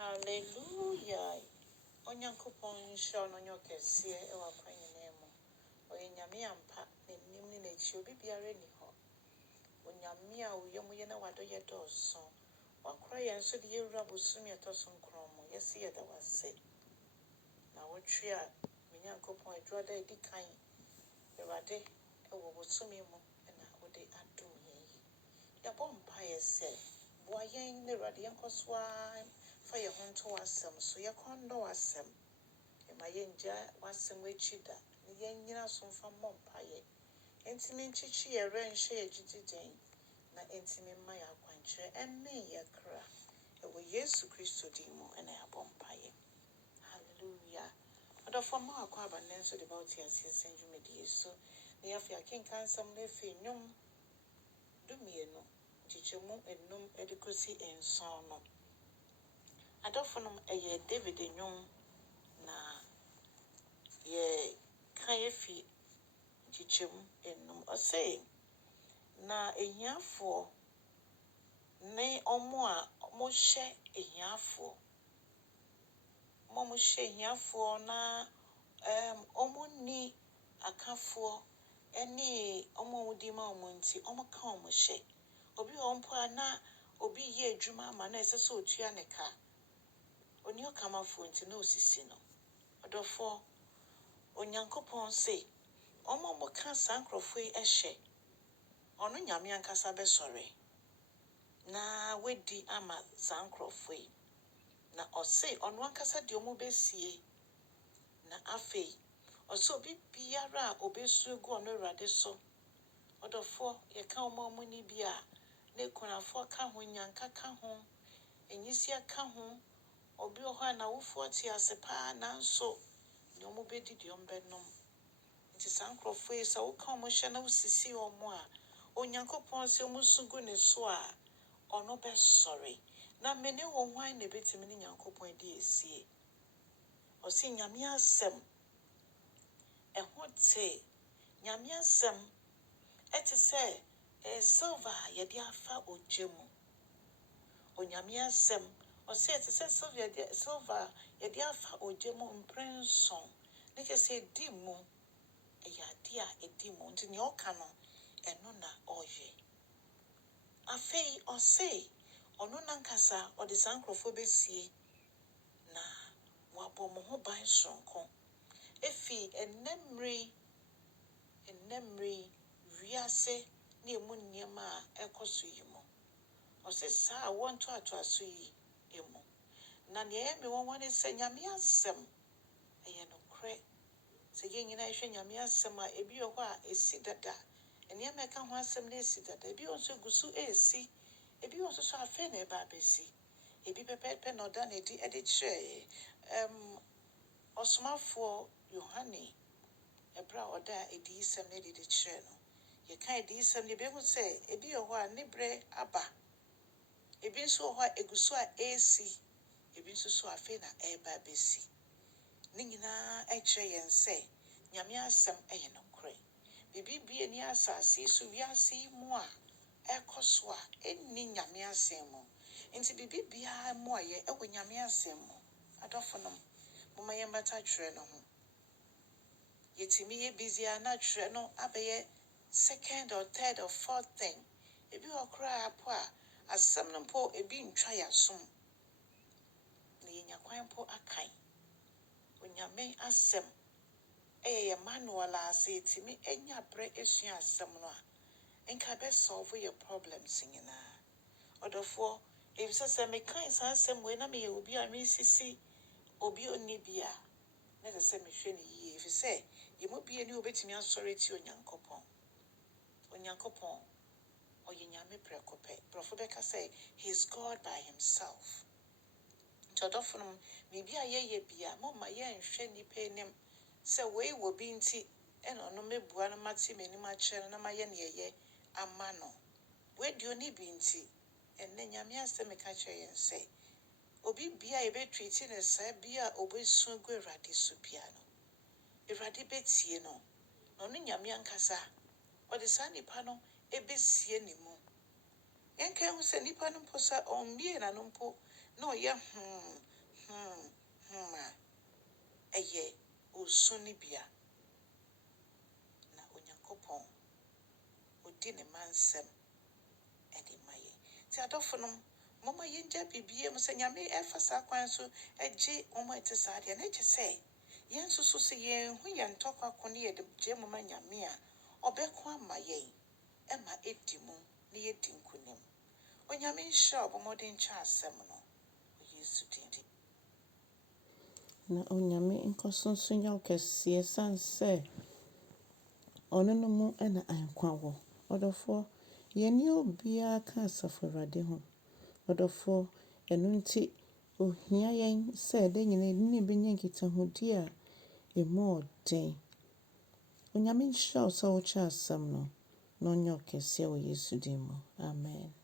Hallelujah. Onyankopɔn nhyira no nyɛ ɔkɛseɛ ɛwɔ akwan nyinaa mu. Ɔyɛ nyame ampa n'anim ne n'akyi obi biara ni hɔ. Onyame a woyɛ mu yɛ na wadɔyɛ dɔɔso. Wakora yɛn so de yɛwura bosome ɛtɔ so nkron mu. Yɛse yɛda wase. Na wotwe a me Nyankopɔn adwada edi kan. Awurade ɛwɔ bosome mu ɛna wode adom yɛn yi. Yɛbɔ mpaeɛ sɛ boa yɛn ne Awurade yɛnkɔ so a fa yɛn ho nto w'asɛm so yɛkɔndɔ w'asɛm. Ɛma yɛngya w'asɛm akyi da. Ne yɛnnyina so mfa mmɔ mpaeɛ. Ɛntimi nkyikyi yɛwerɛ nhyɛ yɛn gyidi den. Na ɛntimi mma yɛ akwankyerɛ ɛne yɛ kra. Ɛwɔ Yesu Kristo din mu ɛna yɛabɔ mpaeɛ. Hallelujah. Ɔdɔfoɔ ma wakɔ aba nnɛ nso de ba wo te aseɛ sɛ dwumadie so. Na yɛafei akenka nsɛm no afei nnwom dumienu nkyekyɛmu enum ɛde kɔsi nson no. Adɔfo nom ɛyɛ David nnwom na yɛka efi nkyekyɛmu enum. Ɔsɛ na ahiafoɔ ne ɔmo a ɔmo hyɛ ahiafoɔ. Ɔmo hyɛ ahiafoɔ na ɔmo ni akafoɔ ɛne ɔmo a wodi ma ɔmo nti ɔmo ka ɔmo hyɛ. Obi wɔ mpo a na obi yɛ adwuma ama na ɛsɛ sɛ otua ne ka. Oni ɔkamafoɔ nti na osisi no. Ɔdɔfoɔ Onyankopɔn se ɔmo ka saa nkurɔfoɔ yi ɛhyɛ. Ɔno Nyame ankasa bɛsɔre na wedi ama saa nkurɔfoɔ yi. Na ɔse ɔno ankasa de ɔmo besie. Na afei ɔse obi biara a obesu gu ɔno Awurade so. Ɔdɔfoɔ yɛka ɔmo ni bi a na ekunafoɔ ka ho, nyanka ka ho, enyisia ka ho. Obi wɔ hɔ a n'awofoɔ te ase paa nanso ne ɔmo bedi deɛ ɔmo bɛnom. Nti saa nkurɔfoɔ yi sɛ woka ɔmo hyɛ na wosisi ɔmo a Onyankopɔn sɛ ɔmo su gu ne so a ɔno bɛsɔre. Na mene wɔ hwan na ebetumi ne Nyankopɔn di esie. Ɔse Nyame asɛm ɛho te. Nyame asɛm ɛte sɛ silver a yɛde afa ogya mu. Onyame asɛm ɔse ɛte sɛ silver a yɛde afa ogya mu mprɛnson. Ne kyerɛ sɛ edi mu ɛyɛ ade a edi mu nti nea ɔka no ɛno na ɔyɛ. Afei ɔse ɔno nankasa ɔde saa nkurɔfoɔ besie na wabɔ mo ho ban sononko. Efi ɛnɛmmerɛ yi wiase ne emu nneɛma a ɛkɔ so yi mu. Ɔse saa a wɔntoatoaso yi emu. Na nea ɛyɛ me wɔn ne sɛ Nyame asɛm ɛyɛ nokorɛ. Sɛ yɛn nyinaa hwɛ Nyame asɛm a ebi wɔ hɔ a esi dada. Nneɛma ɛka ho asɛm na esi dada. Ebi wɔ nso egu so esi. Ebi wɔ nso so afei na ɛba abesi. Ebi pɛpɛɛpɛ na ɔda n'adi ɛde kyerɛ ɔsomafoɔ Yohane ɛberɛ a ɔda adiyisɛm no ɛde kyerɛ no. Yɛka adiyisɛm no ebehu sɛ ebi wɔ hɔ a ne berɛ aba. Ebi nso wɔ hɔ a egu so a esi. Ebi nso so afei na ɛba abesi. Ne nyinaa ɛkyerɛ yɛn sɛ Nyame asɛm ɛyɛ nokorɛ. Biribi ni asase yi so wiase yi mu a ɛkɔ so a ɛnni Nyame asɛm mu. Nti biribi biara mu a yɛ ɛwɔ Nyame asɛm mu. Adɔfo nom momma yɛmmɛta twerɛ no ho. Yɛtumi yɛ busy a na twerɛ no abɛyɛ second or third or fourth thing. Ebi wɔ koraa po a asɛm no mpo ebi ntwa yɛasom. Na yɛnya kwan po akan. Onyame asɛm ɛyɛ yɛ manual a sɛ yɛtumi anya berɛ esua asɛm no a nka bɛsolve yɛ problems nyinaa. Ɔdɔfoɔ efisɛ sɛ mekae saa asɛm wei na meyɛ obi a mesisi obi onni bi a na ɛsɛ sɛ mehwɛ ne yie efisɛ yɛmu bi ani obetumi asɔre ti Onyankopɔn. Onyankopɔn ɔyɛ Nyame prɛko pɛ. Borɔfo bɛka sɛ he is God by himself. Nti ɔdɔfo nom biribi a yɛyɛ bia momma yɛnhwɛ nnipa anim sɛ wei wɔ bi nti ɛna ɔno mebua no mate m'anim akyerɛ no na mayɛ ne ɛyɛ ama no. Wei deɛ ɔnni bi nti ɛnnɛ Nyame asɛm ɛka kyerɛ yɛn sɛ obi bia a yɛbɛtreati ne saa bia a obesu gu Awurade so bia no Awurade betie no. Na ɔno Nyame ankasa ɔde saa nipa no ebesie ne mu. Yɛnka ho sɛ nipa no mpo sɛ ɔmmie n'ano mpo na ɔyɛ a ɛyɛ osu ne bia. Na Onyankopɔn odi ne ma nsɛm ɛde ma yɛn. Nti adɔfo no, mama yɛngya bibie mu sɛ Nyame ɛfa saa kwan so ɛgye ɔmo ɛte saa deɛ na ɛgye sɛ yɛn nso so sɛ yɛnhu yɛn ntɔkwa ko ne yɛde gye mu ma Nyame a ɔbɛko ama yɛn ɛma ɛdi mu ne yɛdi nkonim. Onyame nhyira ɔbɔmmɔden kyɛ asɛm no wɔ Yesu din. Na Onyame nkɔso nso nyɛ wo kɛseɛ san sɛ ɔno no mu ɛna nkwa wɔ. Ɔdɔfoɔ, yɛne obiara ka Asafo Awurade ho. Ɔdɔfoɔ, ɛno nti ohia yɛn sɛ da nyinaa ne bɛnya nkitahodie a ɛmu ɔden. Onyame nhyira wo sɛ wokyɛ asɛm no na ɔnyɛ wo kɛseɛ wɔ Yesu din mu. Amen.